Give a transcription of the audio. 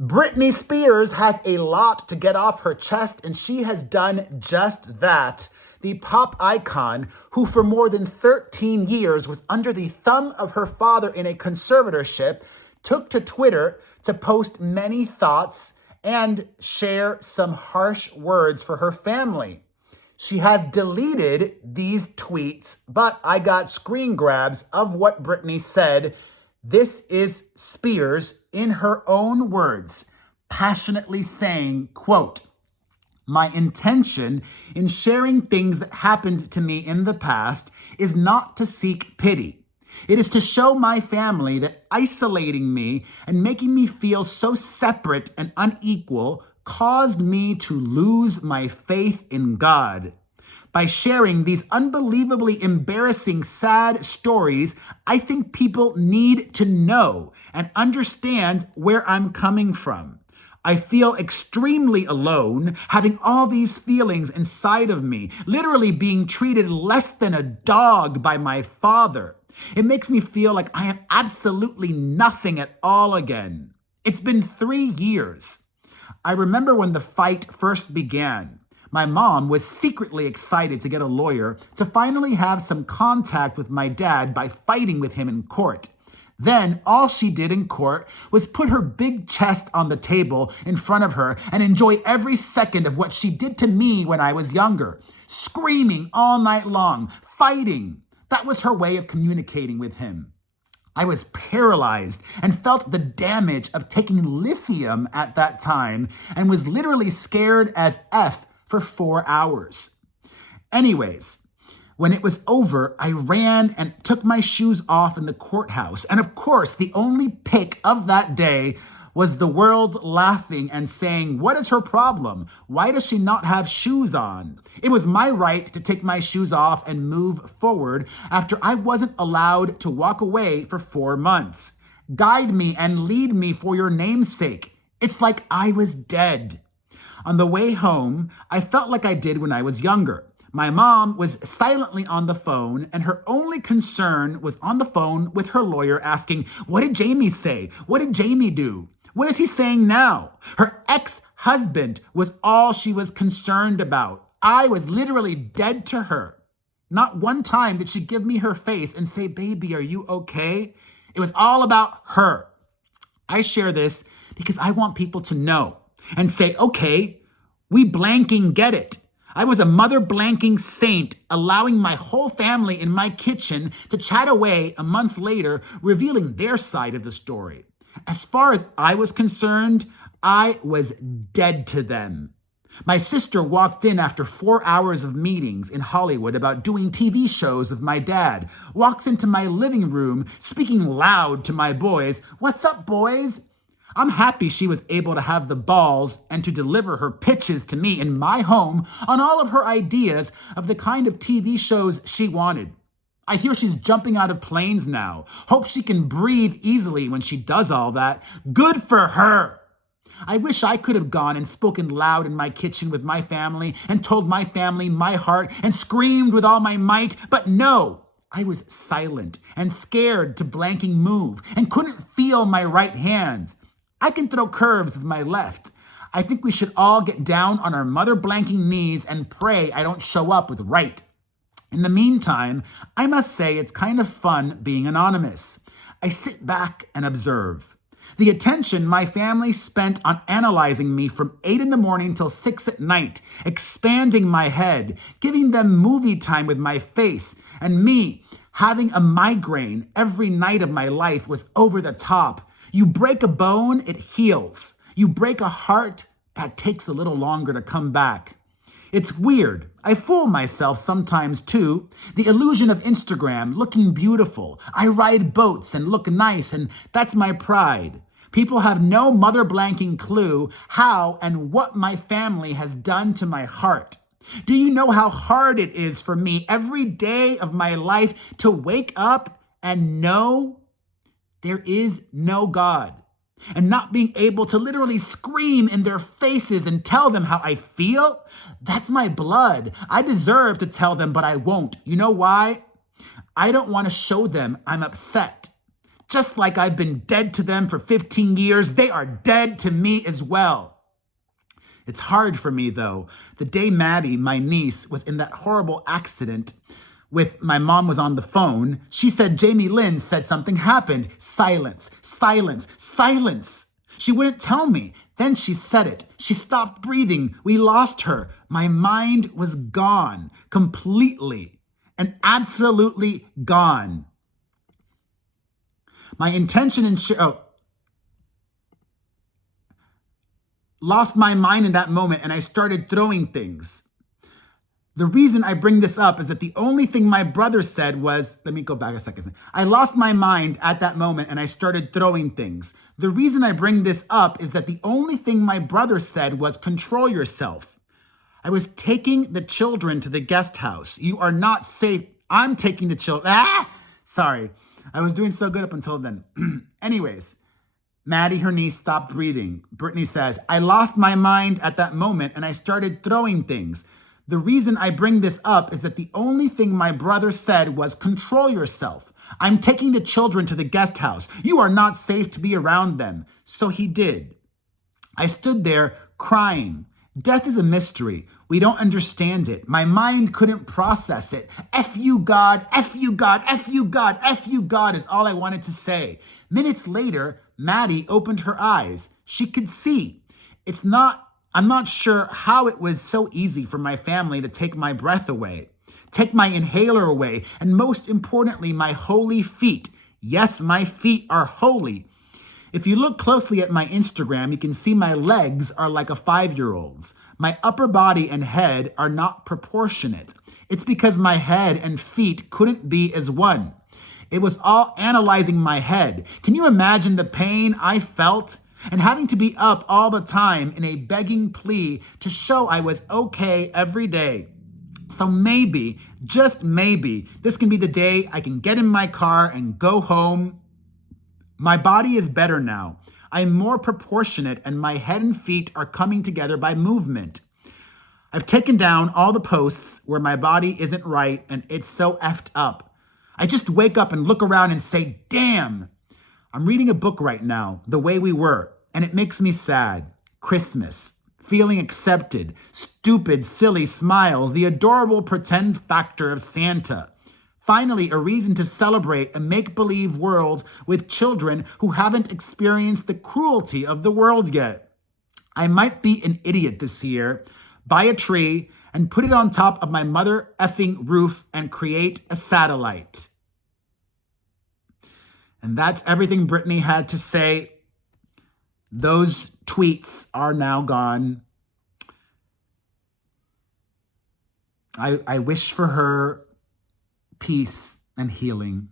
Britney Spears has a lot to get off her chest, and she has done just that. The pop icon, who for more than 13 years was under the thumb of her father in a conservatorship, took to Twitter to post many thoughts and share some harsh words for her family. She has deleted these tweets, but I got screen grabs of what Britney said. This is Spears in her own words, passionately saying, quote, "My intention in sharing things that happened to me in the past is not to seek pity. It is to show my family that isolating me and making me feel so separate and unequal caused me to lose my faith in God. By sharing these unbelievably embarrassing, sad stories, I think people need to know and understand where I'm coming from. I feel extremely alone, having all these feelings inside of me, literally being treated less than a dog by my father. It makes me feel like I am absolutely nothing at all again. It's been 3 years. I remember when the fight first began. My mom was secretly excited to get a lawyer to finally have some contact with my dad by fighting with him in court. Then all she did in court was put her big chest on the table in front of her and enjoy every second of what she did to me when I was younger. Screaming all night long, fighting. That was her way of communicating with him. I was paralyzed and felt the damage of taking lithium at that time and was literally scared as F for 4 hours. Anyways, when it was over, I ran and took my shoes off in the courthouse. And of course, the only pic of that day was the world laughing and saying, "What is her problem? Why does she not have shoes on?" It was my right to take my shoes off and move forward after I wasn't allowed to walk away for 4 months. Guide me and lead me for your name's sake. It's like I was dead. On the way home, I felt like I did when I was younger. My mom was silently on the phone, and her only concern was on the phone with her lawyer asking, "What did Jamie say? What did Jamie do? What is he saying now?" Her ex-husband was all she was concerned about. I was literally dead to her. Not one time did she give me her face and say, "Baby, are you okay?" It was all about her. I share this because I want people to know and say, okay, we blanking get it. I was a mother blanking saint, allowing my whole family in my kitchen to chat away a month later, revealing their side of the story. As far as I was concerned, I was dead to them. My sister walked in after 4 hours of meetings in Hollywood about doing TV shows with my dad, walks into my living room speaking loud to my boys, "What's up, boys?" I'm happy she was able to have the balls and to deliver her pitches to me in my home on all of her ideas of the kind of TV shows she wanted. I hear she's jumping out of planes now. Hope she can breathe easily when she does all that. Good for her. I wish I could have gone and spoken loud in my kitchen with my family and told my family my heart and screamed with all my might, but no. I was silent and scared to blanking move and couldn't feel my right hand. I can throw curves with my left. I think we should all get down on our mother blanking knees and pray I don't show up with right. In the meantime, I must say it's kind of fun being anonymous. I sit back and observe. The attention my family spent on analyzing me from 8 in the morning till 6 at night, expanding my head, giving them movie time with my face, and me having a migraine every night of my life was over the top. You break a bone, it heals. You break a heart, that takes a little longer to come back. It's weird. I fool myself sometimes too. The illusion of Instagram, looking beautiful. I ride boats and look nice, and that's my pride. People have no mother blanking clue how and what my family has done to my heart. Do you know how hard it is for me every day of my life to wake up and know there is no God, and not being able to literally scream in their faces and tell them how I feel? That's my blood. I deserve to tell them, but I won't. You know why? I don't want to show them I'm upset. Just like I've been dead to them for 15 years, they are dead to me as well. It's hard for me, though. The day Maddie, my niece, was in that horrible accident with my mom was on the phone, she said Jamie Lynn said something happened. Silence, silence, silence. She wouldn't tell me. Then she said it. She stopped breathing. We lost her. My mind was gone, completely and absolutely gone. My intention in lost my mind in that moment, and I started throwing things. The reason I bring this up is that the only thing my brother said was, let me go back a second. I lost my mind at that moment and I started throwing things. The reason I bring this up is that the only thing my brother said was control yourself. I was taking the children to the guest house. You are not safe. I'm taking the children. Sorry. I was doing so good up until then. Anyways, Maddie, her niece, stopped breathing. Britney says, I lost my mind at that moment and I started throwing things. The reason I bring this up is that the only thing my brother said was control yourself. I'm taking the children to the guest house. You are not safe to be around them. So he did. I stood there crying. Death is a mystery. We don't understand it. My mind couldn't process it. F you, God, F you, God, F you, God, F you, God is all I wanted to say. Minutes later, Maddie opened her eyes. She could see. I'm not sure how it was so easy for my family to take my breath away, take my inhaler away, and most importantly, my holy feet. Yes, my feet are holy. If you look closely at my Instagram, you can see my legs are like a 5-year-old's. My upper body and head are not proportionate. It's because my head and feet couldn't be as one. It was all analyzing my head. Can you imagine the pain I felt? And having to be up all the time in a begging plea to show I was okay every day. So maybe, just maybe, this can be the day I can get in my car and go home. My body is better now. I am more proportionate and my head and feet are coming together by movement. I've taken down all the posts where my body isn't right and it's so effed up. I just wake up and look around and say, damn. I'm reading a book right now, The Way We Were, and it makes me sad. Christmas, feeling accepted, stupid, silly smiles, the adorable pretend factor of Santa. Finally, a reason to celebrate a make-believe world with children who haven't experienced the cruelty of the world yet. I might be an idiot this year, buy a tree, and put it on top of my mother effing roof and create a satellite. And that's everything Britney had to say. Those tweets are now gone. I wish for her peace and healing.